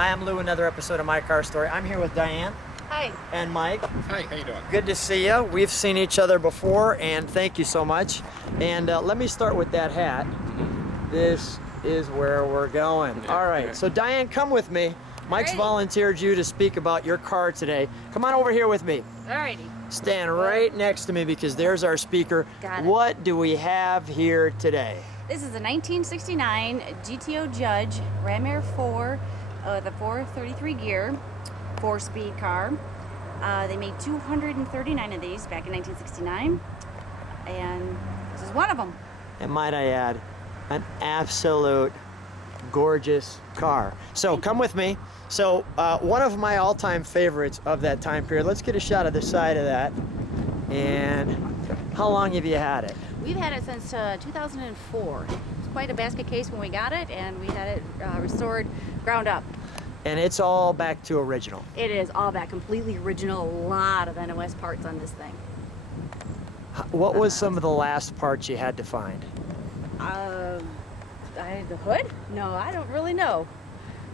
Hi, I'm Lou, another episode of My Car Story. I'm here with Diane. Hi. And Mike. Hi, how you doing? Good to see you. We've seen each other before, and thank you so much. And let me start with that hat. This is where we're going. All right, so Diane, come with me. Mike's volunteered you to speak about your car today. Come on over here with me. Alrighty. Stand right next to me because there's our speaker. Got it. What do we have here today? This is a 1969 GTO Judge Ram Air 4, the 433 gear, 4-speed car. They made 239 of these back in 1969, and this is one of them. And might I add, an absolute gorgeous car. So come with me. So one of my all-time favorites of that time period. Let's get a shot of the side of that. And how long have you had it? We've had it since 2004. It's quite a basket case when we got it, and we had it restored ground up. And it's all back to original. It is all back completely original. A lot of NOS parts on this thing. What was some of the last parts you had to find? The hood? No, I don't really know.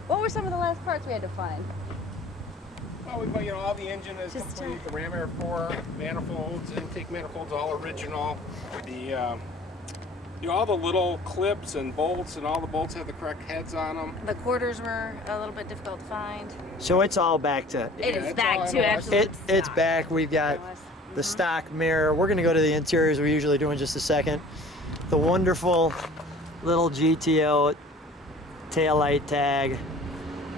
What were some of the last parts we had to find? Well, we've got, all the engine is complete. The Ram Air 4 manifolds, intake manifolds, all original. The all the little clips and bolts, and all the bolts have the correct heads on them. The quarters were a little bit difficult to find. So it's all back to... It is back to absolute It's back. We've got the stock mirror. We're going to go to the interiors we usually do in just a second. The wonderful little GTO taillight tag.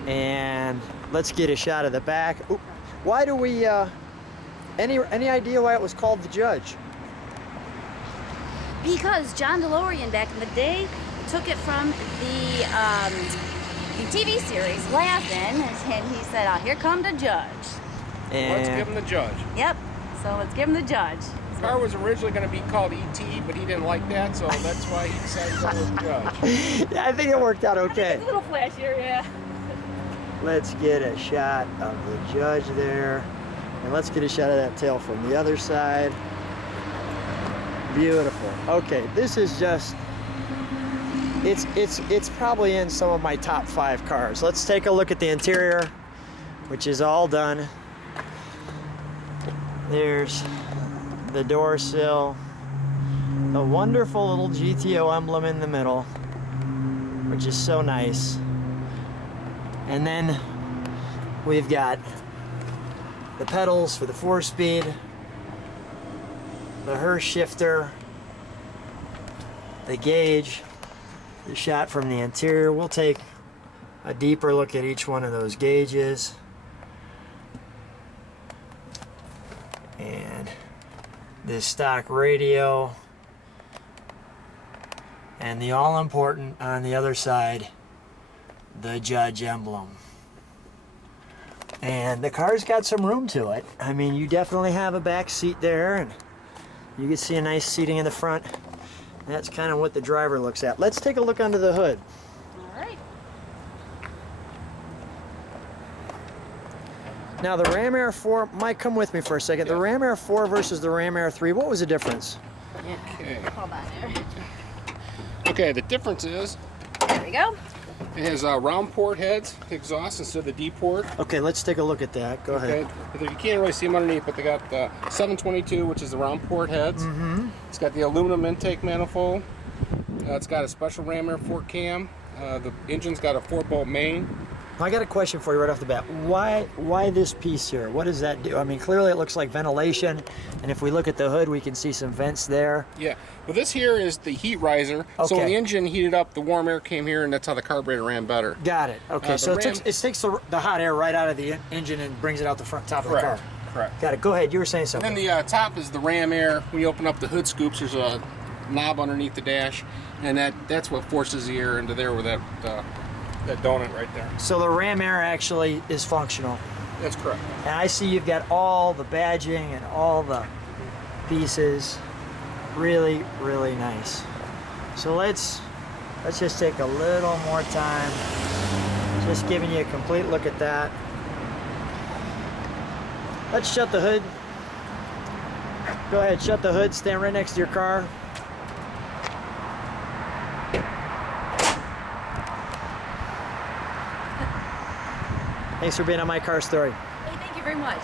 And let's get a shot of the back. Ooh, why do we... any idea why it was called the Judge? Because John DeLorean back in the day took it from the TV series Laugh-In, and he said, "Here come the Judge." And let's give him the Judge. Yep. So let's give him the Judge. The car was originally going to be called E.T., but he didn't like that, so that's why he decided to go with the Judge. Yeah, I think it worked out okay. It's a little flashier, yeah. Let's get a shot of the Judge there. And let's get a shot of that tail from the other side. Beautiful. Okay, this is just, it's probably in some of my top 5 cars. Let's take a look at the interior, which is all done. There's the door sill, a wonderful little GTO emblem in the middle, which is so nice. And then we've got the pedals for the 4-speed, the Hurst shifter, the gauge, the shot from the interior. We'll take a deeper look at each one of those gauges. And this stock radio. And the all-important on the other side, the Judge emblem. And the car's got some room to it. I mean, you definitely have a back seat there, and you can see a nice seating in the front. That's kind of what the driver looks at. Let's take a look under the hood. All right. Now the Ram Air 4, Mike, come with me for a second. The Ram Air 4 versus the Ram Air 3, what was the difference? Okay. Hold on there. Okay, the difference is There we go. it has round port heads, exhaust instead of the D port. Okay, let's take a look at that. Go ahead. Okay. You can't really see them underneath, but they got 722, which is the round port heads. It's got the aluminum intake manifold. It's got a special Ram Air 4 cam. The engine's got a 4-bolt main. I got a question for you right off the bat. Why this piece here? What does that do? I mean, clearly it looks like ventilation, and if we look at the hood, we can see some vents there. Yeah. Well, this here is the heat riser. Okay. So when the engine heated up, the warm air came here, and that's how the carburetor ran better. Got it. Okay, so it takes the hot air right out of the engine and brings it out the front top of the car. Correct. Got it. Go ahead. You were saying something. And then the top is the Ram Air. When you open up the hood scoops, there's a knob underneath the dash, and that's what forces the air into there with that donut right there. So the Ram Air actually is functional. That's correct. And I see you've got all the badging and all the pieces. Really, really nice. So let's just take a little more time. Just giving you a complete look at that. Let's shut the hood. Go ahead, shut the hood, stand right next to your car. Thanks for being on My Car Story. Hey, thank you very much.